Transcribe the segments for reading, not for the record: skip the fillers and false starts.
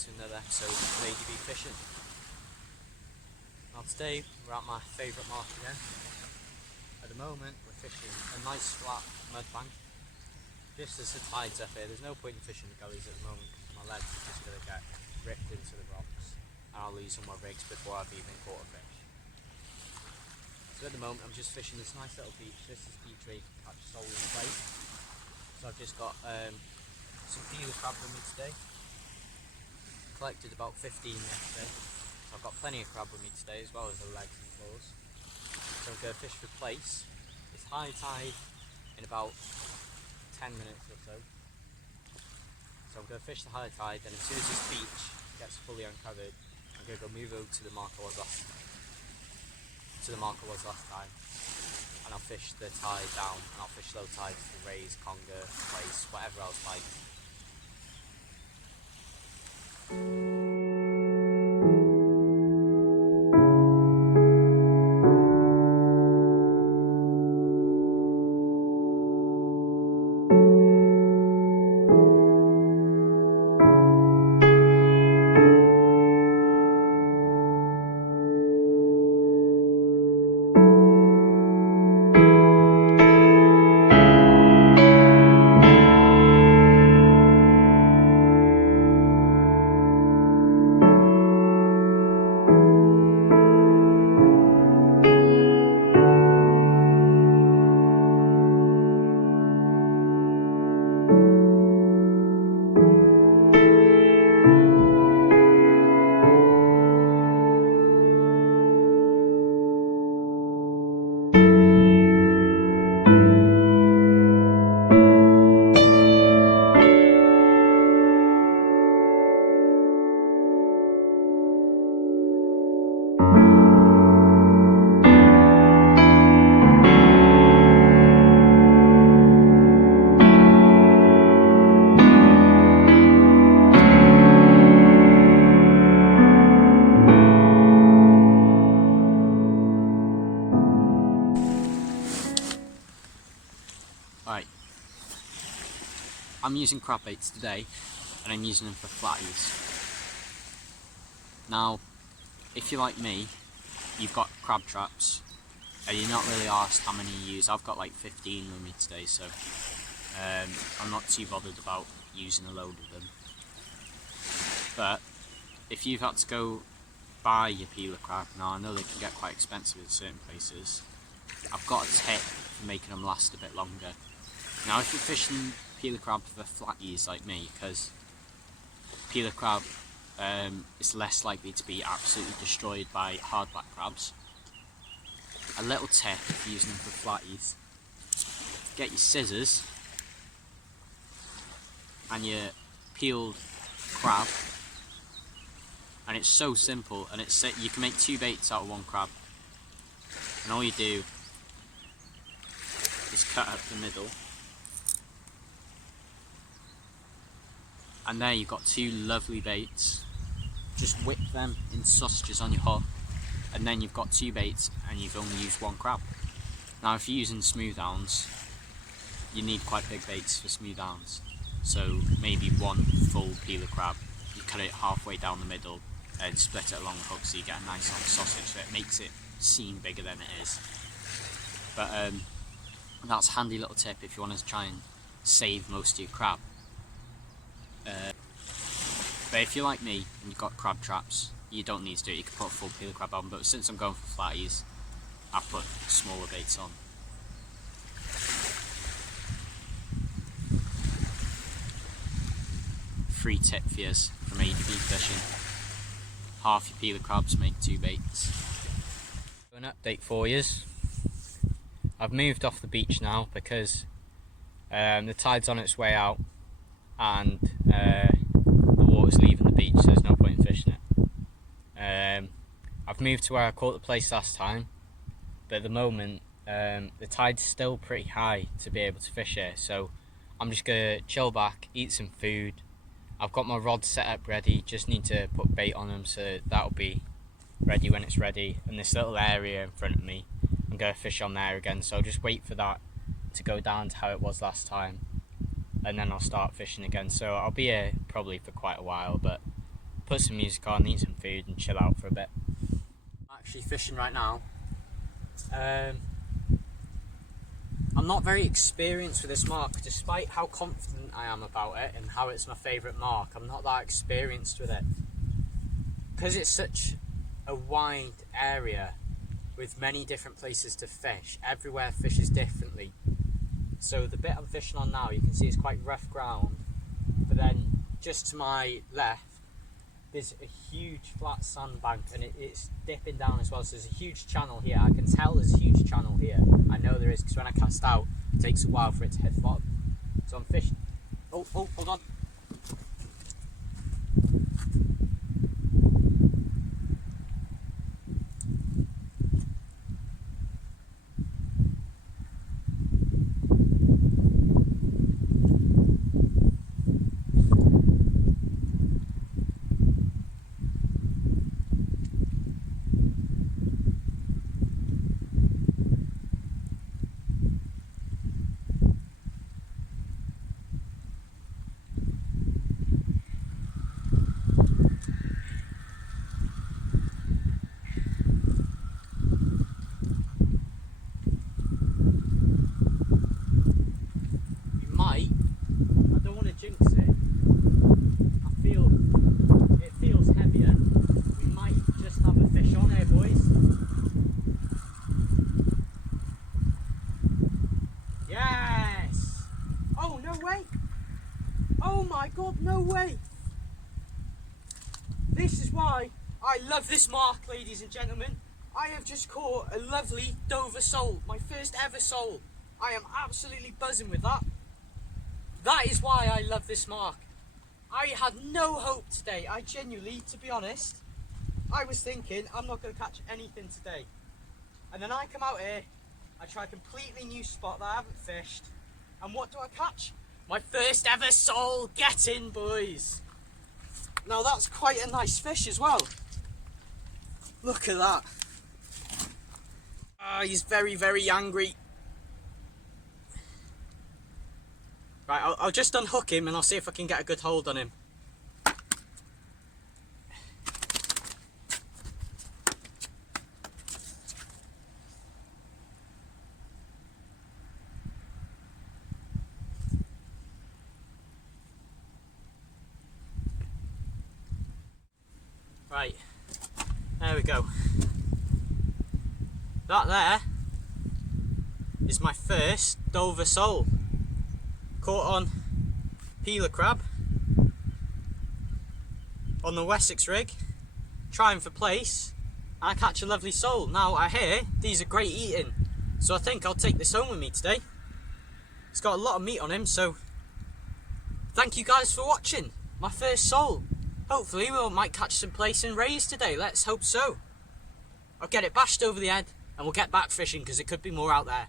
to another episode of ADB Fishing. Now today we're at my favourite mark again. At the moment we're fishing a nice flat mud bank. Just as the tide's up here, there's no point in fishing the gullies at the moment because my legs are just going to get ripped into the rocks and I'll lose all my rigs before I've even caught a fish. So at the moment I'm just fishing this nice little beach. This is beach where you can catch sole and plaice. So I've just got some feeder crab with me today. Collected about 15 yesterday, so I've got plenty of crab with me today as well as the legs and claws. So I'm going to fish for plaice. It's high tide in about 10 minutes or so. So I'm going to fish the high tide, and as soon as this beach gets fully uncovered, I'm going to go move over to the mark I was last time, and I'll fish the tide down, and I'll fish low tide for rays, conger, plaice, whatever else bites. Right, I'm using crab baits today, and I'm using them for flatties. Now, if you're like me, you've got crab traps, and you're not really asked how many you use. I've got like 15 with me today, so I'm not too bothered about using a load of them. But if you've had to go buy your peeler crab, now I know they can get quite expensive in certain places, I've got a tip for making them last a bit longer. Now if you're fishing peeler crab for flatties like me, because peeler crab is less likely to be absolutely destroyed by hardback crabs, a little tip if you're using them for flatties: get your scissors and your peeled crab, and it's so simple, and you can make 2 baits out of 1 crab, and all you do is cut up the middle, and there you've got 2 lovely baits. Just whip them in sausages on your hook, and then you've got 2 baits and you've only used 1 crab. Now if you're using smooth hounds, you need quite big baits for smooth hounds, so maybe 1 full peeler crab, you cut it halfway down the middle and split it along the hook so you get a nice long sausage, so it makes it seem bigger than it is. But that's a handy little tip if you want to try and save most of your crab. But if you're like me and you've got crab traps, you don't need to do it. You can put a full peeler crab on, but since I'm going for flatties, I've put smaller baits on. Free tip for you from ADB Fishing: half your peeler crabs make 2 baits. An update for you: I've moved off the beach now because the tide's on its way out and the water's leaving the beach, so there's no point in fishing it. I've moved to where I caught the plaice last time, but at the moment the tide's still pretty high to be able to fish here, so I'm just going to chill back, eat some food. I've got my rod set up ready, just need to put bait on them, so that'll be ready when it's ready. And this little area in front of me, I'm going to fish on there again, so I'll just wait for that to go down to how it was last time, and then I'll start fishing again. So I'll be here probably for quite a while, but put some music on, eat some food and chill out for a bit. I'm actually fishing right now. I'm not very experienced with this mark, despite how confident I am about it and how it's my favourite mark. I'm not that experienced with it. Because it's such a wide area with many different places to fish, everywhere fishes differently. So the bit I'm fishing on now, you can see it's quite rough ground, but then just to my left there's a huge flat sandbank and it's dipping down as well, so there's a huge channel here. I can tell there's a huge channel here. I know there is because when I cast out it takes a while for it to hit the bottom. So I'm fishing. Oh, hold on. I don't want to jinx it. It feels heavier. We might just have a fish on here, boys. Yes! Oh, no way! Oh my god, no way! This is why I love this mark, ladies and gentlemen. I have just caught a lovely Dover sole, my first ever sole. I am absolutely buzzing with that. That is why I love this mark. I had no hope today. I genuinely, to be honest, I was thinking I'm not going to catch anything today. And then I come out here, I try a completely new spot that I haven't fished. And what do I catch? My first ever sole. Get in, boys. Now that's quite a nice fish as well. Look at that. Ah, he's very, very angry. Right, I'll just unhook him and I'll see if I can get a good hold on him. Right, there we go. That there is my first Dover sole. Caught on peeler crab on the Wessex rig, trying for plaice, and I catch a lovely sole. Now I hear these are great eating, so I think I'll take this home with me today. It's got a lot of meat on him, so thank you guys for watching my first sole. Hopefully we might catch some plaice and rays today, let's hope so. I'll get it bashed over the head and we'll get back fishing because there could be more out there.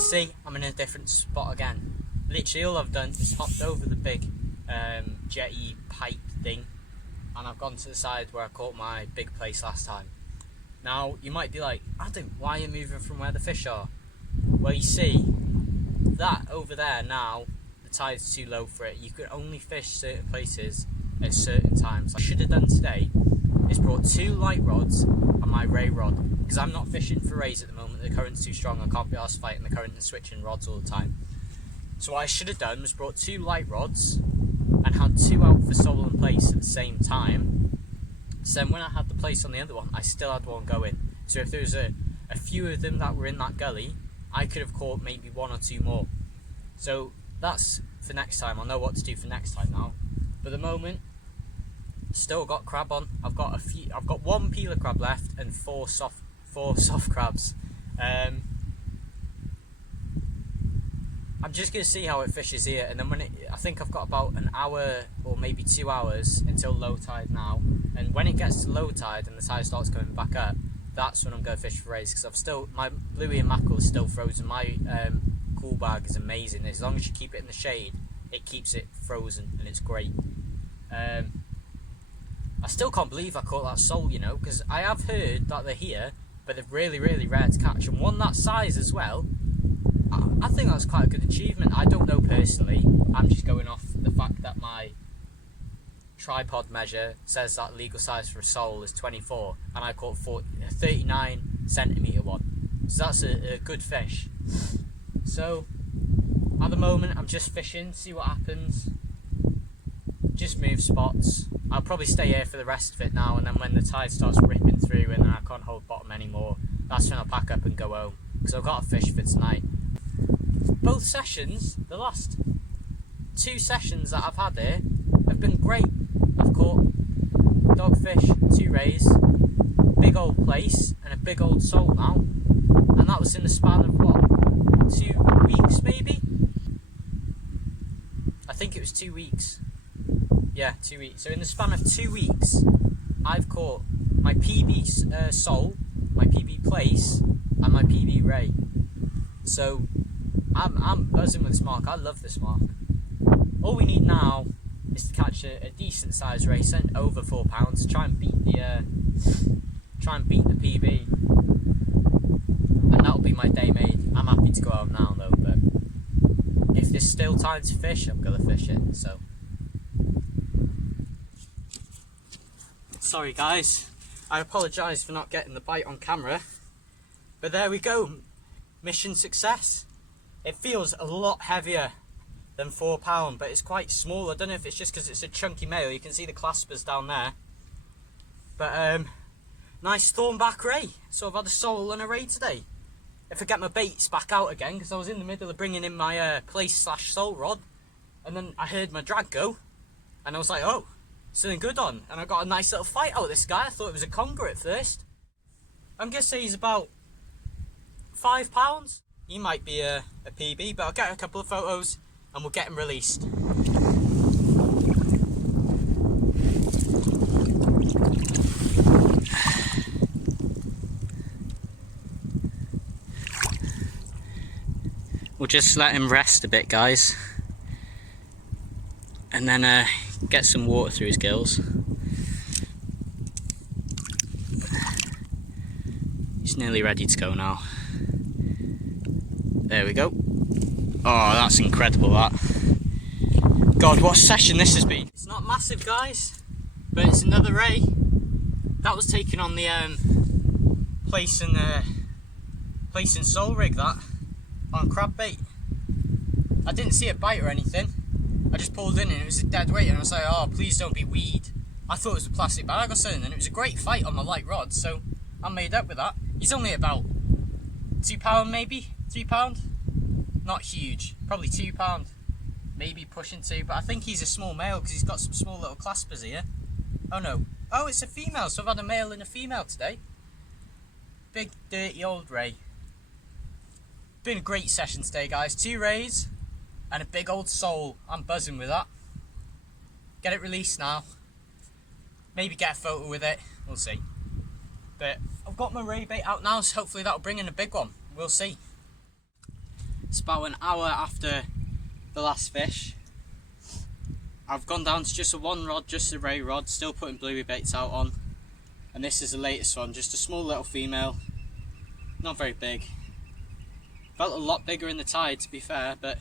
See, I'm in a different spot again. Literally all I've done is hopped over the big jetty pipe thing and I've gone to the side where I caught my big plaice last time. Now you might be like, Adam, why are you moving from where the fish are? Well, you see, that over there now, the tide's too low for it. You can only fish certain places at certain times. What I should have done today is brought 2 light rods and my ray rod, because I'm not fishing for rays at the moment. The current's too strong. I can't be arsed fighting the current and switching rods all the time. So what I should have done was brought 2 light rods and had 2 out for sole and plaice at the same time, So then when I had the plaice on the other one, I still had one going. So if there was a few of them that were in that gully, I could have caught maybe 1 or 2 more. So that's for next time. I'll know what to do for next time now. But at the moment, still got crab on. I've got 1 peeler crab left and 4 soft crabs. I'm just going to see how it fishes here, and then I think I've got about an hour or maybe 2 hours until low tide now, and when it gets to low tide and the tide starts coming back up, that's when I'm going to fish for rays, because my bluey and mackerel is still frozen. My cool bag is amazing. As long as you keep it in the shade, it keeps it frozen and it's great. I still can't believe I caught that sole, you know, because I have heard that they're here, but they're really, really rare to catch, and one that size as well. I think that's quite a good achievement. I don't know personally. I'm just going off the fact that my tripod measure says that legal size for a sole is 24, and I caught a 39 centimetre one. So that's a good fish. So at the moment I'm just fishing, see what happens. Just move spots. I'll probably stay here for the rest of it now, and then when the tide starts ripping through and I can't hold bottom anymore, that's when I'll pack up and go home, because I've got a fish for tonight. Both sessions, the last 2 sessions that I've had here, have been great. I've caught dogfish, 2 rays, big old plaice and a big old sole now, and that was in the span of what, 2 weeks maybe? I think it was 2 weeks. Yeah, 2 weeks. So in the span of 2 weeks, I've caught my PB sole, my PB plaice, and my PB ray. So I'm buzzing with this mark. I love this mark. All we need now is to catch a decent sized ray, sent over 4 pounds, try and beat the PB, and that'll be my day made. I'm happy to go home now though, but if there's still time to fish, I'm gonna fish it. So sorry guys, I apologise for not getting the bite on camera, but there we go. Mission success. It feels a lot heavier than £4, but it's quite small. I don't know if it's just because it's a chunky male. You can see the claspers down there. But nice thornback ray. So I've had a sole and a ray today. If I get my baits back out again, because I was in the middle of bringing in my plaice/sole rod, and then I heard my drag go, and I was like, oh, something good on. And I got a nice little fight out of this guy. I thought it was a conger at first. I'm going to say he's about £5. He might be a PB, but I'll get a couple of photos and we'll get him released. We'll just let him rest a bit, guys, and then get some water through his gills. He's nearly ready to go now. There we go. Oh, that's incredible, that. God, what a session this has been. It's not massive, guys, but it's another ray. That was taken on the plaice and sole rig, that, on crab bait. I didn't see it bite or anything. I just pulled in and it was a dead weight, and I was like, oh, please don't be weed. I thought it was a plastic bag or something, and it was a great fight on my light rod, so I'm made up with that. He's only about £2 maybe, £3. Not huge, probably £2, maybe pushing 2, but I think he's a small male because he's got some small little claspers here. Oh no, oh, it's a female, so I've had a male and a female today. Big dirty old ray. Been a great session today, guys. 2 rays and a big old sole. I'm buzzing with that. Get it released now. Maybe get a photo with it, we'll see. But I've got my ray bait out now, so hopefully that'll bring in a big one. We'll see. It's about an hour after the last fish. I've gone down to just a 1 rod, just a ray rod, still putting bluey baits out on. And this is the latest one, just a small little female. Not very big. Felt a lot bigger in the tide, to be fair, but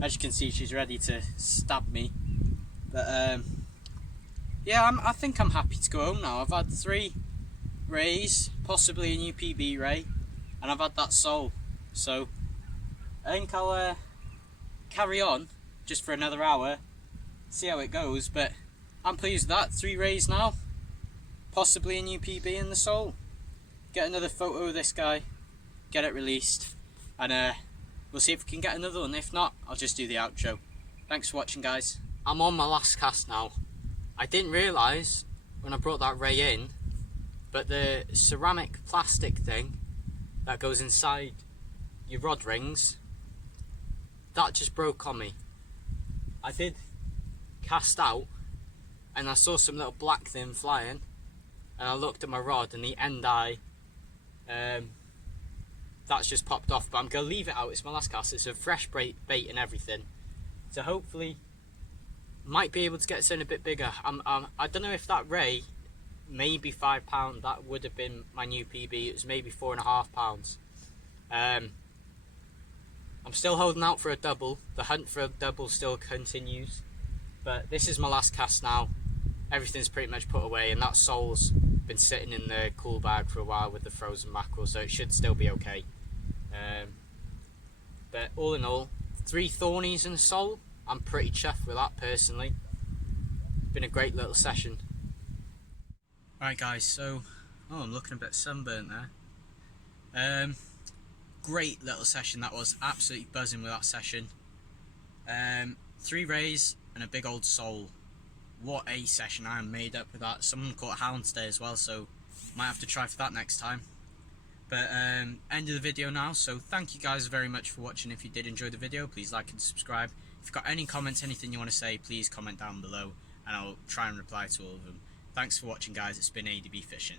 as you can see, she's ready to stab me. But yeah, I think I'm happy to go home now. I've had 3 rays, possibly a new PB ray, and I've had that sole. So I think I'll carry on just for another hour, see how it goes, but I'm pleased with that. 3 rays now, possibly a new PB in the sole. Get another photo of this guy, get it released, and we'll see if we can get another one. If not, I'll just do the outro. Thanks for watching, guys. I'm on my last cast now. I didn't realise when I brought that ray in, but the ceramic plastic thing that goes inside your rod rings, that just broke on me. I did cast out and I saw some little black thing flying, and I looked at my rod and the end eye, that's just popped off, but I'm going to leave it out. It's my last cast. It's a fresh bait and everything, so hopefully might be able to get something a bit bigger. I don't know if that ray, maybe £5, that would have been my new PB. It was maybe £4.5. I'm still holding out for a double. The hunt for a double still continues, but this is my last cast now. Everything's pretty much put away, and that sole's been sitting in the cool bag for a while with the frozen mackerel, so it should still be okay. But all in all, 3 thornies and a sole. I'm pretty chuffed with that personally. Been a great little session. Right guys, so I'm looking a bit sunburnt there. Great little session that was. Absolutely buzzing with that session. 3 rays and a big old sole. What a session. I am made up with that. Someone caught a hound today as well, so might have to try for that next time. But end of the video now, so thank you guys very much for watching. If you did enjoy the video, please like and subscribe. If you've got any comments, anything you want to say, please comment down below and I'll try and reply to all of them. Thanks for watching, guys. It's been ADB Fishing.